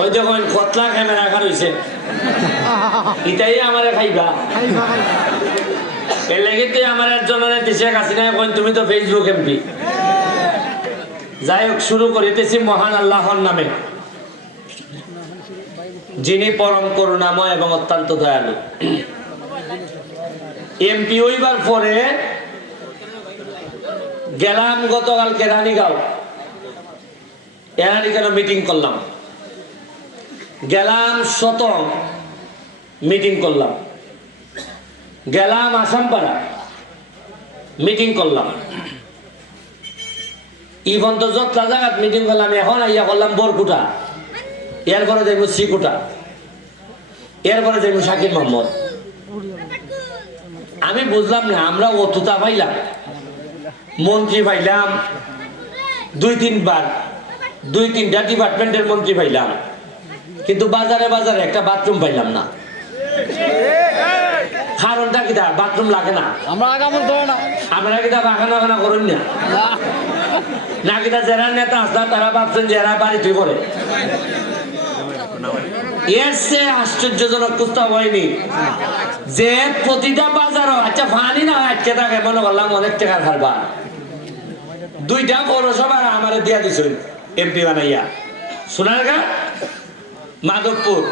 ওই যখন কতলা ক্যামেরা রাখা রয়েছে এটাই আমার খাইবা এর লাগে তো আমার একজন দেশে কাছে না এখন তুমি তো ফেসবুক এমপি যাই হোক শুরু করিতেছি মহান আল্লাহর নামে যিনি পরম করুণাময় এবং অত্যন্ত দয়ালু। এমপি হইবার পরে গেলাম গতকালকে রানীগাঁও কেন মিটিং করলাম, গেলাম সতং মিটিং করলাম, গেলাম আসামপাড়া মিটিং করলাম, ইভন তো যতটা জায়গাত মিটিং করলাম। এখন আইয়া করলাম বরকুটা, এরপরে যাইব শ্রীকুটা, এরপরে যাইব শাকিব মোহাম্মদ। আমি বুঝলাম না, আমরা অতটা পাইলাম, মন্ত্রী পাইলাম দুই তিনটা ডিপার্টমেন্টের মন্ত্রী পাইলাম, কিন্তু বাজারে বাজারে একটা বাথরুম পাইলাম না। কারণটা কি বাথরুম লাগে না, আপনারা কি বাগানা করুন না নাকি যারা নেতা আসলা তারা ভাবছেন যে এরা বাড়িতে করে। এর চেয়ে আশ্চর্যজনক প্রস্তাব হয়নি যে প্রতিটা বাজারও আচ্ছা ফানি না আটকে থাকে, মনে করলাম অনেক টাকার খারবার। দুইটা পৌরসভার আমার দিয়া দিছেন এমপি বানাইয়া, সোনারগাঁ মাধবপুর,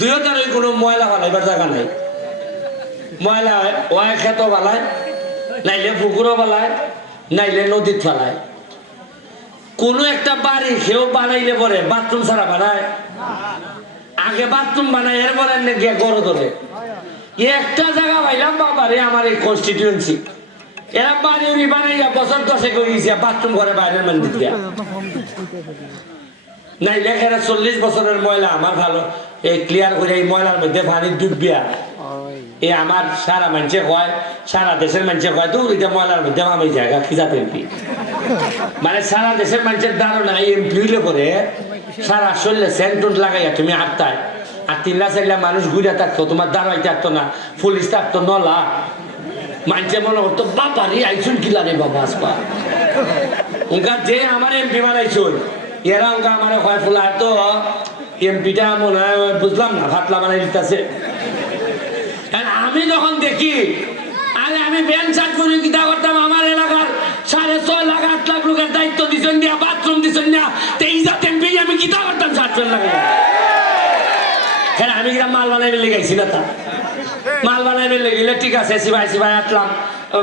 দুইটার ওই কোনো ময়লা ফালাইবার জায়গা নাই। ময়লা ওয়াই খেত ফালায়, নাইলে পুকুরও ফালায়, নাইলে নদীত ফালায়। কোনো একটা বাড়ি কেউ বানাইলে পরে বাথরুম ছাড়া বানায়, আগে বাথরুম বানায় এরপরে গিয়ে গড় তোলে। একটা জায়গা পাইলাম বাবারে আমার এই কনস্টিটিউয়েন্সি, এরা বাড়ি বানাইয়া বছর 10 করে গেছে বাথরুম ঘরে বাইরের মন্দির দিয়া, নাইলে এরা 40 বছরের ময়লা আমার ভালো এই ক্লিয়ার করে এই ময়লার মধ্যে পানি ডুববিয়া এই আমার সারা মানুষে কয়, সারা দেশের মানুষে কয় তো এটা ময়লার মধ্যে আমি জায়গা খিজাতে এমপি। মানে সারা দেশের মানুষের ধারণা এমপি হইলে পরে সারা শরীরে সেন্টুন লাগাইয়া তুমি আটটায় আর 3-4 মানুষ ঘুরে থাকতো, তোমার দাঁড়াই থাকতো না, পুলিশ থাকতো নলা, মানুষের মনে করতো বাবারে আইসুন কিলা রে বাবা আসবা। ওঙ্কা যে আমার এমপি বানাইছুন এরা ওঙ্কা আমার কয় ফুলা তো এমপিটা মনে হয় বুঝলাম না ভাতলা বানাই দিতেছে। আমি যখন দেখি আরে আমি ব্যান চাট করে কিতা করতাম, আমার এলাকার 6.5 লাখ 8 লাখ লোকের দায়িত্ব দিচ্ছেন না, বাথরুম দিচ্ছেন না, 23 এমপি আমি কিতা করতাম 60 লাখ। হ্যাঁ আমি কিনা মাল বানাই বেলে গেছি না, তা মাল বানাই বেলে গেলে ঠিক আছে সিবাই আটলাম,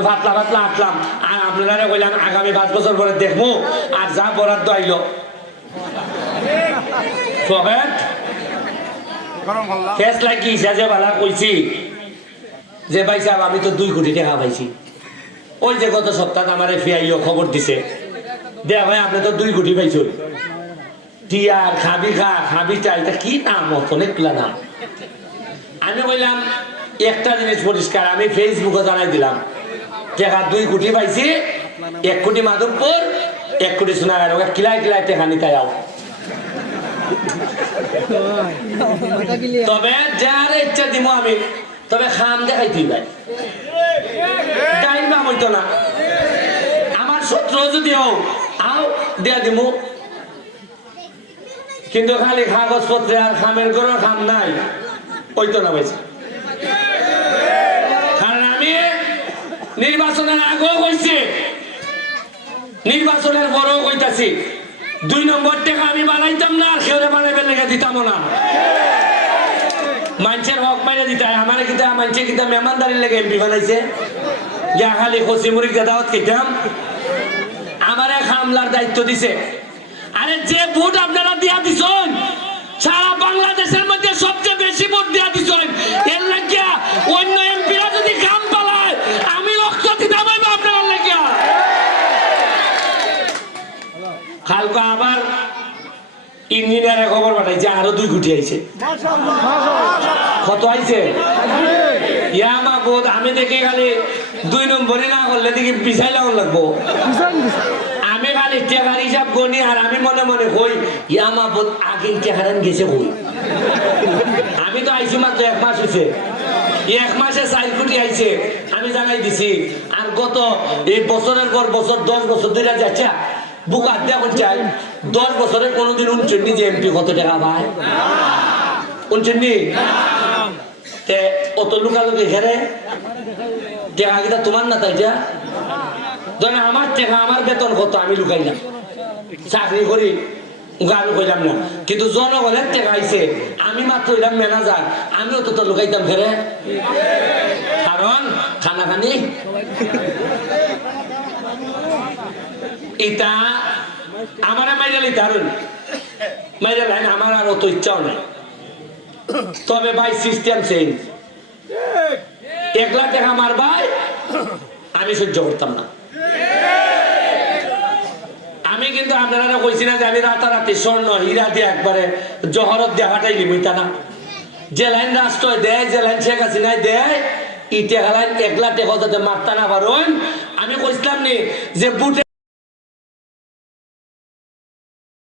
ভাতলা আটলাম, আর আপনারা বললাম আগামী 5 বছর পরে দেখবো, আর যা বরাদ্দ আইলো যে ভালা কইছি যে ভাই সাহেব আমি তো 2 কোটি টাকা পাইছি। ওই যে গত সপ্তাহে আমার ফিআইও খবর দিছে দেয়া ভাই আপনি তো 2 কোটি পাইছেন, টিয়ার খাবি চাই, তা কি নাম অনেকগুলা নাম। আমি বললাম একটা জিনিস পরিষ্কার, আমি ফেসবুকে জানাই দিলাম টাকা 2 কোটি পাইছি, 1 কোটি মাধবপুর, 1 কোটি সোনাগাঁও, কিলাই টাকা নিতে যাও। তবে যার ইচ্ছা দিব আমি, তবে খাম দেখাইতে ভাই টাইম পাম হইতো না। আমার শত্রু যদি হোক আও দিয়া দিব, কিন্তু খালি কাগজপত্রে আর খামের কোনো খাম নাই হইতো না ভাই। কারণ আমি নির্বাচনের আগেও কইছি, নির্বাচনের পরেও কইতাছি 2 নম্বর টাকা আমি বানাইতাম না, আর কেউ বানাইবে লেগে দিতাম না। মানুষের হক মাইনে দিতে হয় আমার, কিন্তু মানুষে কিন্তু মেহমানদারির লেগে এমপি বানাইছে, যা খালি খসি মুড়ি দাওয়াত খেতাম, আমার এক হামলার দায়িত্ব দিছে। আরে যে ভোট আপনারা দিয়া দিছেন সারা বাংলাদেশের মধ্যে সবচেয়ে বেশি ভোট দিয়া দিছেন, এর লাগিয়া অন্য এমপিরা যদি কাম পালায় আমি রক্ত দিতাম আপনারা লাগিয়া। কালকে আবার ইঞ্জিনিয়ারের খবর পাঠাইছে আরো 2 কোটি আইছে। কত আইছে ইয়া মাহবুদ, আমি দেখি খালি 2 নম্বরে না করলে দেখি পিছাইলাও লাগবো। আমি খালি টাকার হিসাব গনি আর আমি মনে মনে কই ইয়া মাহবুদ আগের টাকার গেছে কই। আমি তো আইছি মাত্র 1 মাস হয়েছে, এক মাসে 4 কোটি আইছে আমি জানাই দিছি আর গত এই বছরের পর বছর 10 বছর ধরে যাচ্ছে বুক আড্ডা করছে 10 বছরে কোনোদিন 39 যে এমপি কত টাকা পায় 39 তে অত লুকালুকি ঘেরে টাকা কিটা তোমার না তাই যা ধরেন আমার টাকা আমার বেতন কত আমি লুকাইলাম চাকরি করি আমি কইলাম না কিন্তু জনগণের টাকা আইছে আমি মাত্র হইলাম ম্যানেজার আমিও তো লুকাইতাম ফেরে কারণ খানা খানি এটা আমার মাইরালি দারুন মাইরা লাইন আমার আর অত ইচ্ছাও নাই তবে ভাই সিস্টেম চেঞ্জ 1 লাখ টাকা আমার ভাই আমি সহ্য করতাম না আমি কিন্তু আপনারা কইছি না যে আমি রাতারাতি স্বর্ণ হীরা দিয়ে একবারে জহরত দিয়ে হাঁটাই নিমিতা না যে লাইন রাষ্ট্র দেয় যে লাইন শেখ হাসিনায় দেয় ইটে লাইন 1 লাখ টাকা যাতে মারতা না পারুন আমি কইছিলাম নি যে বুটে